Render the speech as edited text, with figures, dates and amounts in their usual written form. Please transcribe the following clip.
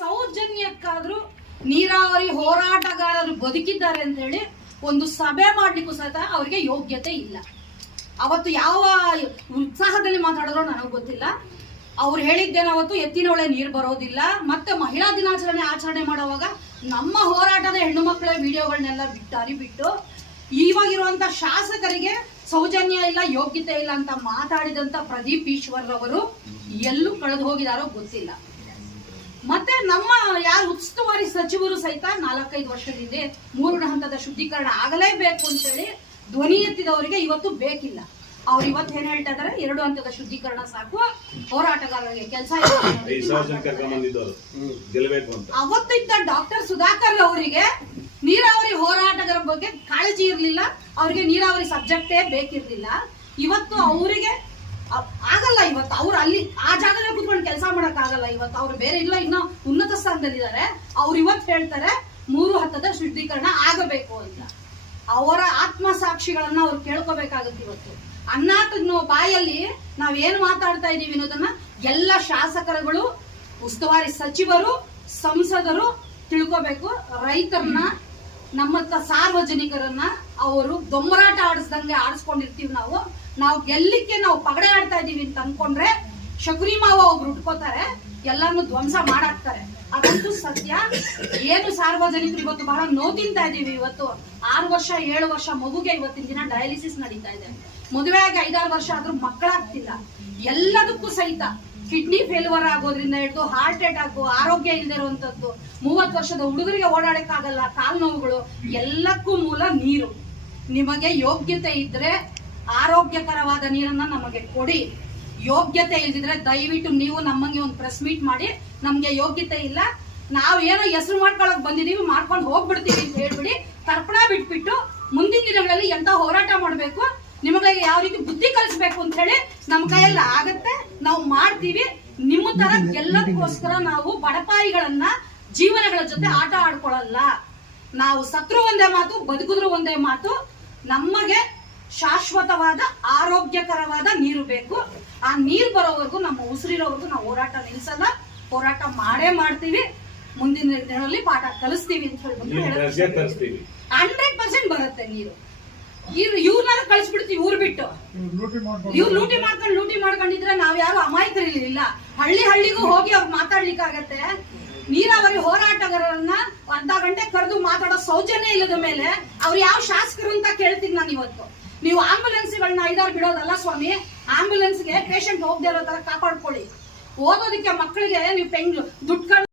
ಸೌಜನ್ಯಕ್ಕಾದ್ರೂ ನೀರಾವರಿ ಹೋರಾಟಗಾರರು ಬದುಕಿದ್ದಾರೆ ಅಂತ ಹೇಳಿ ಒಂದು ಸಭೆ ಮಾಡ್ಲಿಕ್ಕೂ ಸಹಿತ ಅವರಿಗೆ ಯೋಗ್ಯತೆ ಇಲ್ಲ. ಅವತ್ತು ಯಾವ ಉತ್ಸಾಹದಲ್ಲಿ ಮಾತಾಡಿದ್ರು ನನಗೆ ಗೊತ್ತಿಲ್ಲ. ಅವ್ರು ಹೇಳಿದ್ದೇನೆ, ಅವತ್ತು ಎತ್ತಿನ ಹೊಳೆ ನೀರು ಬರೋದಿಲ್ಲ. ಮತ್ತೆ ಮಹಿಳಾ ದಿನಾಚರಣೆ ಆಚರಣೆ ಮಾಡುವಾಗ ನಮ್ಮ ಹೋರಾಟದ ಹೆಣ್ಣು ಮಕ್ಕಳ ವಿಡಿಯೋಗಳನ್ನೆಲ್ಲ ಬಿಟ್ಟು ಇವಾಗಿರುವಂತ ಶಾಸಕರಿಗೆ ಸೌಜನ್ಯ ಇಲ್ಲ, ಯೋಗ್ಯತೆ ಇಲ್ಲ ಅಂತ ಮಾತಾಡಿದಂತ ಪ್ರದೀಪ್ ಈಶ್ವರ್ ಅವರು ಎಲ್ಲೂ ಕಳೆದು ಹೋಗಿದಾರೋ ಗೊತ್ತಿಲ್ಲ. ಮತ್ತೆ ನಮ್ಮ ಯಾರು ಉಸ್ತುವಾರಿ ಸಚಿವರು ಸಹಿತ 4-5 ವರ್ಷದಿಂದ 3 ಹಂತದ ಶುದ್ಧೀಕರಣ ಆಗಲೇಬೇಕು ಅಂತೇಳಿ ಧ್ವನಿ ಎತ್ತಿದವರಿಗೆ ಇವತ್ತು ಬೇಕಿಲ್ಲ. ಅವ್ರು ಇವತ್ತು ಏನ್ ಹೇಳ್ತಾ ಇದಾರೆ, 2 ಹಂತದ ಶುದ್ಧೀಕರಣ ಸಾಕು, ಹೋರಾಟಗಾರರಿಗೆ ಕೆಲಸ. ಅವತ್ತು ಇದ್ದ ಡಾಕ್ಟರ್ ಸುಧಾಕರ್ ಅವರಿಗೆ ನೀರಾವರಿ ಹೋರಾಟಗಾರರ ಬಗ್ಗೆ ಕಾಳಜಿ ಇರ್ಲಿಲ್ಲ, ಅವ್ರಿಗೆ ನೀರಾವರಿ ಸಬ್ಜೆಕ್ಟೇ ಬೇಕಿರ್ಲಿಲ್ಲ. ಇವತ್ತು ಅವರಿಗೆ ಆಗಲ್ಲ. ಇವತ್ತು ಅವ್ರು ಅಲ್ಲಿ ಆ ಜಾಗದಲ್ಲಿ ಕೂತ್ಕೊಂಡು ಕೆಲಸ ಮಾಡಕ್ ಆಗಲ್ಲ. ಇವತ್ತು ಅವ್ರು ಬೇರೆ ಇಲ್ಲ, ಇನ್ನೂ ಉನ್ನತ ಸ್ಥಾನದಲ್ಲಿದ್ದಾರೆ. ಅವ್ರು ಇವತ್ತು ಹೇಳ್ತಾರೆ 3 ಹಂತದ ಶುದ್ಧೀಕರಣ ಆಗಬೇಕು ಅಂತ. ಅವರ ಆತ್ಮಸಾಕ್ಷಿಗಳನ್ನ ಅವ್ರು ಕೇಳ್ಕೋಬೇಕಾಗುತ್ತೆ. ಇವತ್ತು ಅನ್ನಾಥನ ಬಾಯಲ್ಲಿ ನಾವೇನ್ ಮಾತಾಡ್ತಾ ಇದೀವಿ ಅನ್ನೋದನ್ನ ಎಲ್ಲ ಶಾಸಕರುಗಳು, ಉಸ್ತುವಾರಿ ಸಚಿವರು, ಸಂಸದರು ತಿಳ್ಕೋಬೇಕು. ರೈತರನ್ನ, ನಮ್ಮಂತ ಸಾರ್ವಜನಿಕರನ್ನ ಅವರು ದೊಂಬರಾಟ ಆಡಿಸ್ದಂಗೆ ಆಡಿಸ್ಕೊಂಡಿರ್ತೀವಿ. ನಾವು ಗೆಲ್ಲಿಕ್ಕೆ ನಾವು ಪಗಡೆ ಆಡ್ತಾ ಇದೀವಿ ಅಂತ ಅನ್ಕೊಂಡ್ರೆ ಶಕುನಿ ಮಾವ ಒಬ್ರು ಉಟ್ಕೋತಾರೆ, ಎಲ್ಲಾನು ಧ್ವಂಸ ಮಾಡಾಕ್ತಾರೆ. ಅದಂತೂ ಸತ್ಯ. ಏನು ಸಾರ್ವಜನಿಕರು ಇವತ್ತು ಬಹಳ ನೋವು ತಿಂತಾ ಇದೀವಿ. ಇವತ್ತು 6 ವರ್ಷ 7 ವರ್ಷ ಮಗುಗೆ ಇವತ್ತಿನ ದಿನ ಡಯಾಲಿಸಿಸ್ ನಡೀತಾ ಇದೆ. ಮದುವೆ ಆಗಿ 5-6 ವರ್ಷ ಆದ್ರೂ ಮಕ್ಕಳಾಗ್ತಿಲ್ಲ. ಎಲ್ಲದಕ್ಕೂ ಸಹಿತ ಕಿಡ್ನಿ ಫೇಲ್ಯೂರ್ ಆಗೋದ್ರಿಂದ ಹಿಡಿದು ಹಾರ್ಟ್ ಅಟ್ಯಾಕ್, ಆರೋಗ್ಯ ಇಲ್ಲದೆ ಇರುವಂತದ್ದು, 30 ವರ್ಷದ ಹುಡುಗರಿಗೆ ಓಡಾಡಕ್ಕಾಗಲ್ಲ, ಕಾಲು ನೋವುಗಳು, ಎಲ್ಲಕ್ಕೂ ಮೂಲ ನೀರು. ನಿಮಗೆ ಯೋಗ್ಯತೆ ಇದ್ರೆ ಆರೋಗ್ಯಕರವಾದ ನೀರನ್ನ ನಮಗೆ ಕೊಡಿ. ಯೋಗ್ಯತೆ ಇಲ್ದಿದ್ರೆ ದಯವಿಟ್ಟು ನೀವು ನಮ್ಮಂಗೆ ಒಂದು ಪ್ರೆಸ್ ಮೀಟ್ ಮಾಡಿ, ನಮ್ಗೆ ಯೋಗ್ಯತೆ ಇಲ್ಲ, ನಾವೇನೋ ಹೆಸರು ಮಾಡ್ಕೊಳಕ್ ಬಂದಿದೀವಿ, ಮಾಡ್ಕೊಂಡು ಹೋಗ್ಬಿಡ್ತೀವಿ ಅಂತ ಹೇಳ್ಬಿಡಿ. ತರ್ಪಣ ಬಿಟ್ಬಿಟ್ಟು ಮುಂದಿನ ದಿನಗಳಲ್ಲಿ ಎಂತ ಹೋರಾಟ ಮಾಡ್ಬೇಕು, ನಿಮಗೆ ಯಾವ ರೀತಿ ಬುದ್ಧಿ ಕಲಿಸ್ಬೇಕು ಅಂತ ಹೇಳಿ ನಮ್ಮ ಕೈಯೆಲ್ಲ ಆಗತ್ತೆ, ನಾವು ಮಾಡ್ತೀವಿ. ನಿಮ್ಮ ತರ ಗೆಲ್ಲದಕ್ಕೋಸ್ಕರ ನಾವು ಬಡಪಾಯಿಗಳನ್ನ ಜೀವನಗಳ ಜೊತೆ ಆಟ ಆಡ್ಕೊಳ್ಳಲ್ಲ. ನಾವು ಸತ್ರು ಒಂದೇ ಮಾತು, ಬದುಕಿದ್ರು ಒಂದೇ ಮಾತು. ನಮಗೆ ಶಾಶ್ವತವಾದ ಆರೋಗ್ಯಕರವಾದ ನೀರು ಬೇಕು. ಆ ನೀರು ಬರೋವರೆಗೂ, ನಮ್ಮ ಉಸಿರಿರೋವರೆಗೂ ನಾವು ಹೋರಾಟ ನಿಲ್ಸಲ್ಲ. ಹೋರಾಟ ಮಾಡೇ ಮಾಡ್ತೀವಿ. ಮುಂದಿನ ದಿನಗಳಲ್ಲಿ ಪಾಠ ಕಲಿಸ್ತೀವಿ ಅಂತ ಹೇಳ್ಬಿಟ್ಟು 100% ಬರುತ್ತೆ ನೀರು. ಇವ್ರನ್ನ ಕಳಿಸ್ಬಿಡ್ತೀವಿ ಊರ್ ಬಿಟ್ಟು. ಇವ್ರು ಲೂಟಿ ಮಾಡ್ಕೊಂಡಿದ್ರೆ ನಾವ್ ಯಾರು ಅಮಾಯಕರಿಲ್ಲ. ಹಳ್ಳಿಗೂ ಹೋಗಿ ಅವ್ರು ಮಾತಾಡ್ಲಿಕ್ಕಾಗತ್ತೆ. ನೀರಾವರಿ ಹೋರಾಟಗಾರರನ್ನ ಅರ್ಧ ಗಂಟೆ ಕರೆದು ಮಾತಾಡೋ ಸೌಜನ್ಯ ಇಲ್ಲದ ಮೇಲೆ ಅವ್ರು ಯಾವ ಶಾಸಕರು ಅಂತ ಕೇಳ್ತೀನಿ ನಾನು ಇವತ್ತು. ನೀವು ಆಂಬುಲೆನ್ಸ್ಗಳನ್ನ 5-6 ಬಿಡೋದಲ್ಲ ಸ್ವಾಮಿ. ಆಂಬುಲೆನ್ಸ್ಗೆ ಪೇಷಂಟ್ ಹೋಗದೆ ಇರೋ ತರ ಕಾಪಾಡ್ಕೊಳ್ಳಿ. ಓದೋದಕ್ಕೆ ಮಕ್ಕಳಿಗೆ ನೀವು ದುಡ್ಡು